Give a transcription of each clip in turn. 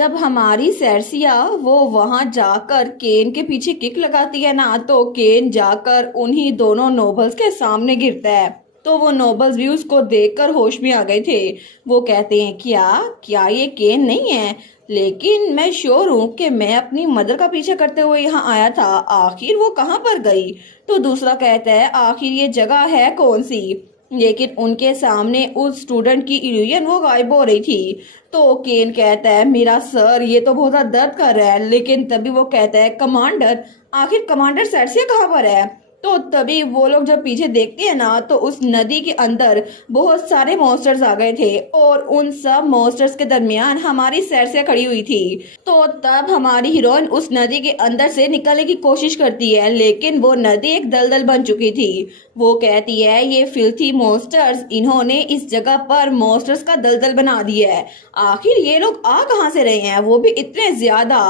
जब हमारी सरसिया वो वहां जाकर केन के पीछे किक लगाती है ना, तो केन जाकर उन्हीं दोनों नोबल्स के सामने गिरता है। तो वो नोबल्स भी उसको देखकर होश में आ गए थे। वो कहते हैं, क्या क्या ये केन नहीं है? लेकिन मैं श्योर हूँ कि मैं अपनी मदर का पीछा करते हुए यहाँ आया था। आखिर वो कहाँ पर गई? तो दूसरा कहता है, आखिर ये जगह है कौन सी? लेकिन उनके सामने उस स्टूडेंट की इल्यूजन वो गायब हो रही थी। तो केन कहता है, मेरा सर ये तो बहुत ज्यादा दर्द कर रहा है। लेकिन तभी वो कहता है, कमांडर, आखिर कमांडर सरसिया कहाँ पर है? तो तभी वो लोग जब पीछे देखते हैं ना, तो उस नदी के अंदर बहुत सारे मॉन्स्टर्स आ गए थे और उन सब मॉन्स्टर्स के दरमियान हमारी सरसिया खड़ी हुई थी। तो तब हमारी हीरोइन उस नदी के अंदर से निकलने की कोशिश करती है, लेकिन वो नदी एक दलदल बन चुकी थी। वो कहती है, ये फिल्थी मॉन्स्टर्स, इन्होंने इस जगह पर मॉन्स्टर्स का दलदल बना दिया है। आखिर ये लोग आ कहाँ से रहे हैं, वो भी इतने ज्यादा?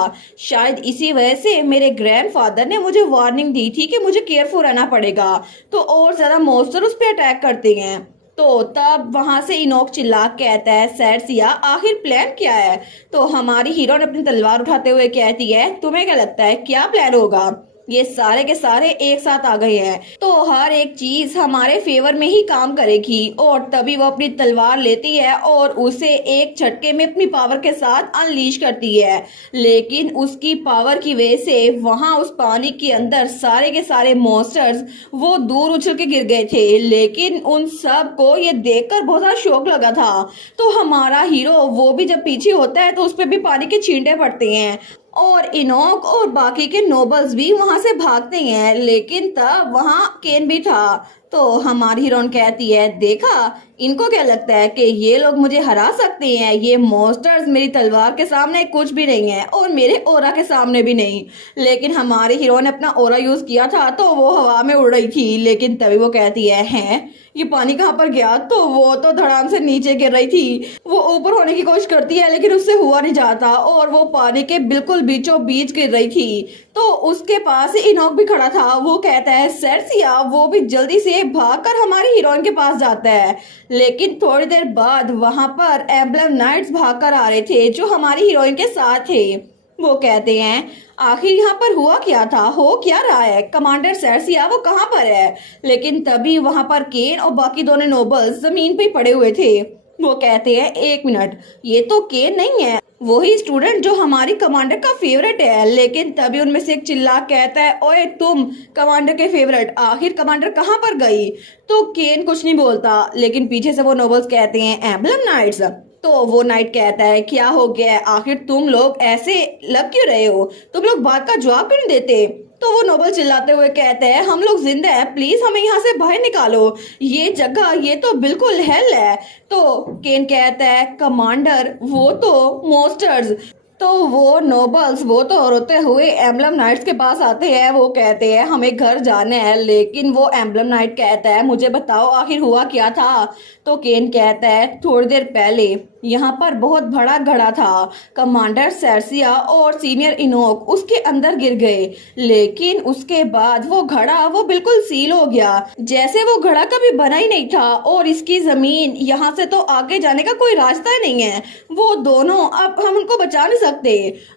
शायद इसी वजह से मेरे ग्रैंडफादर ने मुझे वार्निंग दी थी कि मुझे केयरफुल रहना पड़ेगा। तो और ज्यादा मॉन्स्टर उस पर अटैक करते हैं। तो तब वहां से इनोक चिल्ला कहता है, सरसिया आखिर प्लान क्या है? तो हमारी हीरोइन अपनी तलवार उठाते हुए कहती है, तुम्हें क्या लगता है क्या प्लान होगा? ये सारे के सारे एक साथ आ गए हैं, तो हर एक चीज हमारे फेवर में ही काम करेगी। और तभी वो अपनी तलवार लेती है और उसे एक झटके में अपनी पावर के साथ अनलीश करती है। लेकिन उसकी पावर की वजह से वहां उस पानी के अंदर सारे के सारे मॉन्स्टर्स वो दूर उछल के गिर गए थे। लेकिन उन सब को ये देखकर बहुत ज्यादा शौक लगा था। तो हमारा हीरो वो भी जब पीछे होता है तो उस पर भी पानी के छींटे पड़ते हैं और इनोक और बाकी के नोबल्स भी वहां से भागते हैं। लेकिन तब वहां केन भी था। तो हमारी हीरोइन कहती है, देखा, इनको क्या लगता है कि ये लोग मुझे हरा सकते हैं? ये मॉन्स्टर्स मेरी तलवार के सामने कुछ भी नहीं है और मेरे ओरा के सामने भी नहीं। लेकिन हमारी हीरोइन ने अपना ओरा यूज किया था तो वो हवा में उड़ रही थी। लेकिन तभी वो कहती है, हैं ये पानी कहाँ पर गया? तो वो तो धड़ाम से नीचे गिर रही थी। वो ऊपर होने की कोशिश करती है लेकिन उससे हुआ नहीं जाता और वो पानी के बिल्कुल बीचों बीच गिर रही थी। तो उसके पास इनोक भी खड़ा था। वो कहता है, सरसिया, वो भी जल्दी से भागकर हमारी हीरोइन के पास जाता है। लेकिन थोड़ी देर बाद वहां पर एम्बलम नाइट्स भागकर आ रहे थे जो हमारी हीरोइन के साथ थे। वो कहते हैं, आखिर यहाँ पर हुआ क्या था, हो क्या रहा है? कमांडर सरसिया वो कहाँ पर है? लेकिन तभी वहां पर केन और बाकी दोनों नोबल्स जमीन पे पड़े हुए थे। वो कहते हैं, एक मिनट, ये तो केन नहीं है, वही स्टूडेंट जो हमारी कमांडर का फेवरेट है। लेकिन तभी उनमें से एक चिल्ला कहता है, ओए तुम कमांडर के फेवरेट, आखिर कमांडर कहाँ पर गई? तो केन कुछ नहीं बोलता। लेकिन पीछे से वो नोबल्स कहते हैं, एम्बलम नाइट्स। तो वो नाइट कहता है, क्या हो गया है? आखिर तुम लोग ऐसे लग क्यों रहे हो? तुम लोग बात का जवाब क्यों नहीं देते? तो वो नोबल चिल्लाते हुए कहते हैं, हम लोग जिंदा हैं, प्लीज हमें यहाँ से बाहर निकालो। ये जगह ये तो बिल्कुल हेल है। तो केन कहता है, कमांडर वो तो मॉन्स्टर्स। तो वो नोबल्स वो तो रोते हुए एम्बलम नाइट्स के पास आते हैं। वो कहते हैं, हमें घर जाना है। लेकिन वो एम्बलम नाइट कहता है, मुझे बताओ आखिर हुआ क्या था? तो केन कहता है, थोड़ी देर पहले यहाँ पर बहुत बड़ा घड़ा था। कमांडर सरसिया और सीनियर इनोक उसके अंदर गिर गए। लेकिन उसके बाद वो घड़ा वो बिल्कुल सील हो गया, जैसे वो घड़ा कभी बना ही नहीं था। और इसकी जमीन यहाँ से तो आगे जाने का कोई रास्ता ही नहीं है। वो दोनों अब हम उनको बचा नहीं सकते।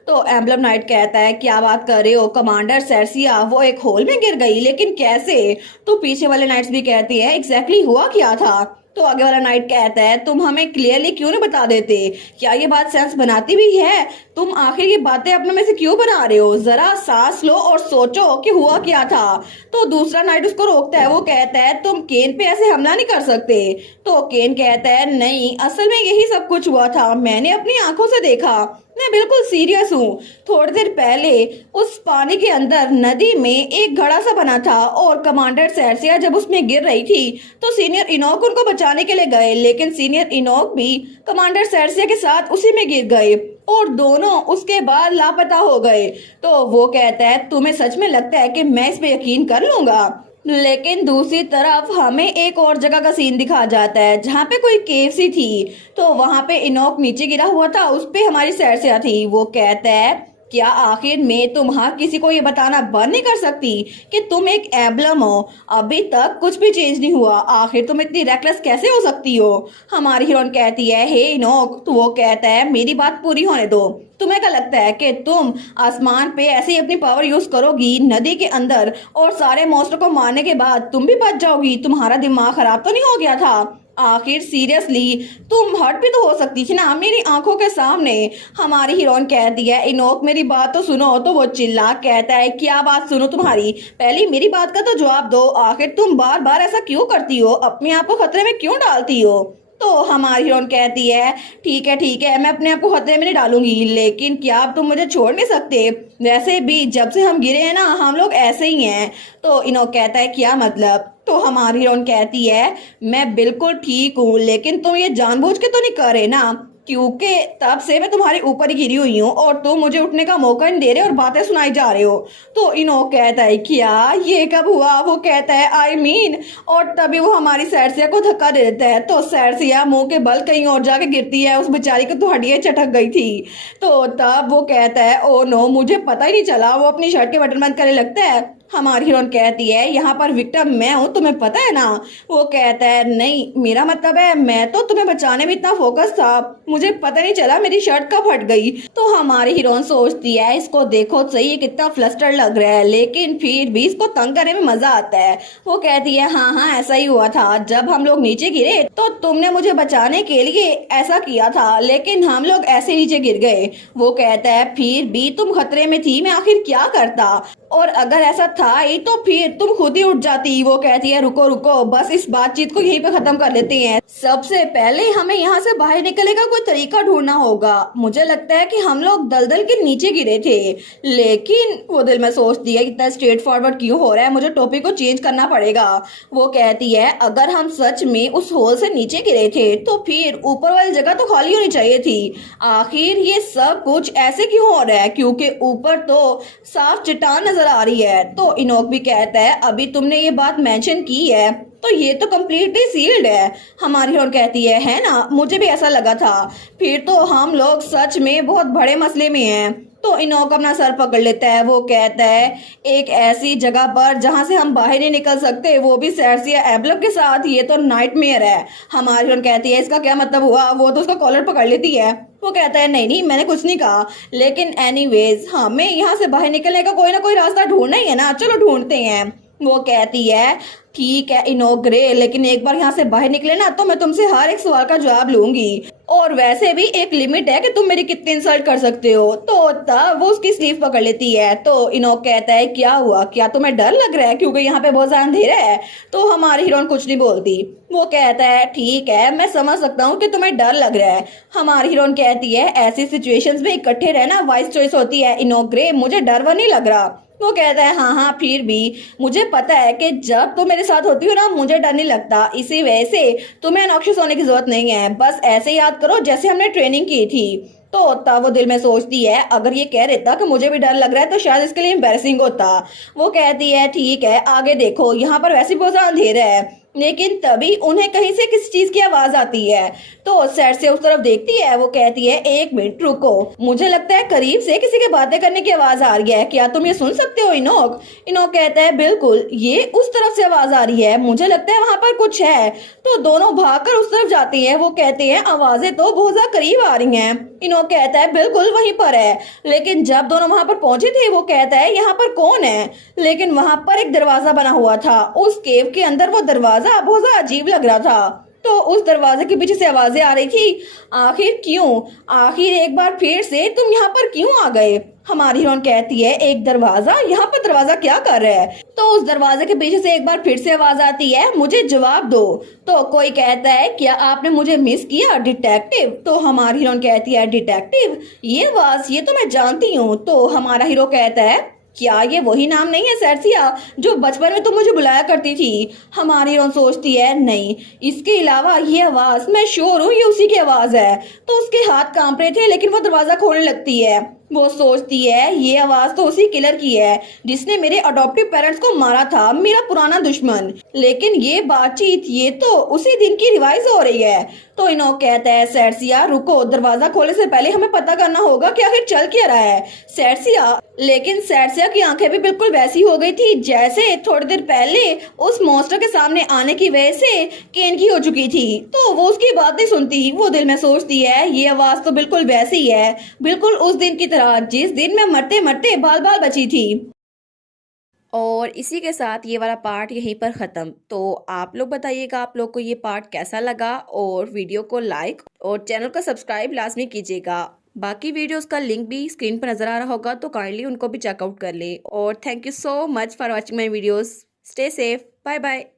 तो एम्बलम नाइट कहता है, क्या बात कर रहे हो कमांडर सरसिया? वो एक होल में गिर गई, लेकिन कैसे? तो पीछे वाले नाइट्स भी कहते हैं, एग्जैक्टली हुआ क्या था? तो आगे वाला नाइट कहता है, तुम हमें क्लियरली क्यों नहीं बता देते? क्या ये बात सेंस बनाती भी है? तुम आखिर ये बातें अपने में से क्यों बना रहे हो? जरा सांस लो और सोचो कि हुआ क्या था। तो दूसरा नाइट उसको रोकता है। वो कहता है, तुम केन पे ऐसे हमला नहीं कर सकते। तो केन कहता है, नहीं, असल में यही सब कुछ हुआ था, मैंने अपनी आंखों से देखा, मैं बिल्कुल सीरियस हूँ। थोड़ी देर पहले उस पानी के अंदर नदी में एक घड़ा सा बना था और कमांडर सरसिया जब उसमें गिर रही थी तो सीनियर इनोक उनको बचाने के लिए गए। लेकिन सीनियर इनोक भी कमांडर सरसिया के साथ उसी में गिर गए और दोनों उसके बाद लापता हो गए। तो वो कहता है, तुम्हें सच में लगता है कि मैं इस पे यकीन कर लूंगा? लेकिन दूसरी तरफ हमें एक और जगह का सीन दिखा जाता है जहाँ पे कोई केव सी थी। तो वहां पे इनोक नीचे गिरा हुआ था, उस पे हमारी सरसिया थी। वो कहता है, क्या आखिर मैं तुम्हारा किसी को ये बताना बंद नहीं कर सकती कि तुम एक एब्लम हो? अभी तक कुछ भी चेंज नहीं हुआ, आखिर तुम इतनी रेकलेस कैसे हो सकती हो? हमारी हीरोइन कहती है हे इनोक, तो वो कहता है मेरी बात पूरी होने दो। तुम्हें क्या लगता है कि तुम आसमान पे ऐसे ही अपनी पावर यूज करोगी नदी के अंदर और सारे मॉन्स्टर को मारने के बाद तुम भी बच जाओगी? तुम्हारा दिमाग खराब तो नहीं हो गया था? आखिर सीरियसली तुम हट भी तो हो सकती थी ना मेरी आंखों के सामने। हमारी हीरोइन कहती है इनोक मेरी बात तो सुनो। तो वो चिल्ला कहता है क्या बात सुनो तुम्हारी, पहले मेरी बात का तो जवाब दो। आखिर तुम बार बार ऐसा क्यों करती हो, अपने आप को खतरे में क्यों डालती हो? तो हमारी हीरोइन कहती है ठीक है मैं अपने आप को खतरे में नहीं डालूंगी, लेकिन क्या अब तुम मुझे छोड़ नहीं सकते? वैसे भी जब से हम गिरे हैं ना हम लोग ऐसे ही हैं। तो इनो कहता है क्या मतलब? तो हमारी हीरोइन कहती है मैं बिल्कुल ठीक हूँ, लेकिन तुम ये जानबूझ के तो नहीं कर रहे ना, क्योंकि तब से मैं तुम्हारे ऊपर ही गिरी हुई हूँ और तुम मुझे उठने का मौका नहीं दे रहे और बातें सुनाई जा रहे हो। तो इनो कहता है क्या ये कब हुआ? वो कहता है आई मीन, और तभी वो हमारी सैरसिया को धक्का दे देता है। तो सैरसिया मुंह के बल कहीं और जाके गिरती है, उस बेचारी को तो हड्डियां चटक गई थी। तो तब वो कहता है ओ नो मुझे पता ही नहीं चला। वो अपनी शर्ट के बटन बंद करने लगता है। हमारी हीरोइन कहती है यहाँ पर विक्टिम मैं हूँ, तुम्हें पता है ना? वो कहता है नहीं मेरा मतलब है मैं तो तुम्हें बचाने में इतना फोकस था, मुझे पता नहीं चला मेरी शर्ट कब फट गई। तो हमारी हीरोइन सोचती है इसको देखो सही ये कितना फ्लस्टर्ड लग रहा है, लेकिन फिर भी इसको तंग करने में मजा आता है। वो कहती है हाँ ऐसा ही हुआ था, जब हम लोग नीचे गिरे तो तुमने मुझे बचाने के लिए ऐसा किया था, लेकिन हम लोग ऐसे नीचे गिर गए। वो कहता है फिर भी तुम खतरे में थी, मैं आखिर क्या करता, और अगर ऐसा था ही तो फिर तुम खुद ही उठ जाती। वो कहती है रुको रुको बस इस बातचीत को यहीं पे खत्म कर लेते हैं। सबसे पहले हमें यहाँ से बाहर निकलने का कोई तरीका ढूंढना होगा। मुझे लगता है कि हम लोग दलदल के नीचे गिरे थे, लेकिन वो दिल में सोचती है इतना स्ट्रेट फॉरवर्ड क्यों हो रहा है, मुझे टॉपिक को चेंज करना पड़ेगा। वो कहती है अगर हम सच में उस होल से नीचे गिरे थे तो फिर ऊपर वाली जगह तो खाली होनी चाहिए थी। आखिर ये सब कुछ ऐसे क्यों हो रहा है, क्योंकि ऊपर तो साफ चट्टान नजर आ रही है। तो इनोक भी कहता है अभी तुमने ये बात मेंशन की है तो ये तो कम्प्लीटली सील्ड है। हमारी हीरोइन कहती है ना मुझे भी ऐसा लगा था, फिर तो हम लोग सच में बहुत बड़े मसले में हैं। तो इनोक अपना सर पकड़ लेता है। वो कहता है एक ऐसी जगह पर जहां से हम बाहर नहीं निकल सकते, वो भी सैरसिया एब्लम के साथ, ये तो नाइटमेयर है। हमारी हीरोइन कहती है इसका क्या मतलब हुआ? वो तो उसका कॉलर पकड़ लेती है। वो कहता है नहीं मैंने कुछ नहीं कहा, लेकिन एनीवेज हमें यहाँ से बाहर निकलने का कोई ना कोई रास्ता ढूंढना ही है ना, चलो ढूंढते हैं। वो कहती है ठीक है इनोग्रे, लेकिन एक बार यहाँ से बाहर निकले ना तो मैं तुमसे हर एक सवाल का जवाब लूंगी, और वैसे भी एक लिमिट है कि तुम मेरी कितनी इंसल्ट कर सकते हो। तो तब वो उसकी स्लीव पकड़ लेती है। तो इनोक कहता है क्या हुआ, क्या तुम्हें डर लग रहा है क्योंकि यहाँ पे बहुत ज्यादा अंधेरा है? तो हमारी हीरोइन कुछ नहीं बोलती। वो कहता है ठीक है मैं समझ सकता हूँ कि तुम्हें डर लग रहा है। हमारी हीरोइन कहती है ऐसी सिचुएशंस में इकट्ठे रहना वाइज चॉइस होती है इनोग्रे, मुझे डर वर नहीं लग रहा। वो कहता है हाँ फिर भी मुझे पता है कि जब तुम मेरे साथ होती हो ना मुझे डर नहीं लगता, इसी वजह से तुम्हें नॉक्शियस होने की जरूरत नहीं है, बस ऐसे याद करो जैसे हमने ट्रेनिंग की थी। तो तब वो दिल में सोचती है अगर ये कह देता कि मुझे भी डर लग रहा है तो शायद इसके लिए एम्बैरेसिंग होता। वो कहती है ठीक है आगे देखो, यहाँ पर वैसे बहुत ज्यादा अंधेरा है। लेकिन तभी उन्हें कहीं से किसी चीज की आवाज आती है। तो सैर से उस तरफ देखती है। वो कहती है एक मिनट रुको, मुझे लगता है करीब से किसी के बातें करने की आवाज आ रही है, क्या तुम ये सुन सकते हो इनोक? इनोक कहता है बिल्कुल, ये उस तरफ से आवाज आ रही है, मुझे लगता है वहां पर कुछ है। तो दोनों भागकर उस तरफ जाती हैं। वो कहते हैं आवाजें तो बहुत ज्यादा करीब आ रही हैं। इनोक कहता है बिल्कुल वहीं पर है, लेकिन जब दोनों वहां पर पहुंचे थे वो कहता है यहाँ पर कौन है, लेकिन वहां पर एक दरवाजा बना हुआ था। उस केव के अंदर वो दरवाजा बहुत ज्यादा अजीब लग रहा था। तो उस दरवाजे के पीछे से आवाजें आ रही थी, आखिर क्यों, आखिर एक बार फिर से तुम यहाँ पर क्यों आ गए? हमारी हीरोइन कहती है एक दरवाजा, यहाँ पर दरवाजा क्या कर रहा है? तो उस दरवाजे के पीछे से एक बार फिर से आवाज आती है मुझे जवाब दो। तो कोई कहता है क्या आपने मुझे मिस किया डिटेक्टिव? तो हमारी हीरोइन कहती है डिटेक्टिव, ये आवाज ये तो मैं जानती हूँ। तो हमारा हीरो कहता है क्या ये वही नाम नहीं है सैरसिया जो बचपन में तुम मुझे बुलाया करती थी? हमारी हीरोइन सोचती है नहीं, इसके अलावा ये आवाज मैं श्योर हूँ ये उसी की आवाज है। तो उसके हाथ कांप रहे थे लेकिन वो दरवाजा खोलने लगती है। वो सोचती है ये आवाज तो उसी किलर की है जिसने मेरे अडॉप्टिव पेरेंट्स को मारा था, मेरा पुराना दुश्मन। लेकिन ये बातचीत ये तो उसी दिन की रिवाइज हो रही है। तो इनो कहता है सेर्सिया रुको, दरवाजा खोलने से पहले हमें पता करना होगा कि आखिर चल क्या रहा है। सेर्सिया लेकिन सेर्सिया की आंखें भी बिल्कुल वैसी हो गई थी जैसे थोड़ी देर पहले उस मॉन्स्टर के सामने आने की वजह से केन की हो चुकी थी। तो वो उसकी बात नहीं सुनती, वो दिल में सोचती है ये आवाज तो बिल्कुल वैसी ही है, बिल्कुल उस दिन की तरह जिस दिन मैं मरते मरते बाल बाल बची थी। और इसी के साथ ये वाला पार्ट यहीं पर ख़त्म। तो आप लोग बताइएगा आप लोग को ये पार्ट कैसा लगा, और वीडियो को लाइक और चैनल को सब्सक्राइब लाजमी कीजिएगा। बाकी वीडियोस का लिंक भी स्क्रीन पर नज़र आ रहा होगा, तो काइंडली उनको भी चेकआउट कर ले। और thank you so much for watching my videos. Stay safe, bye bye.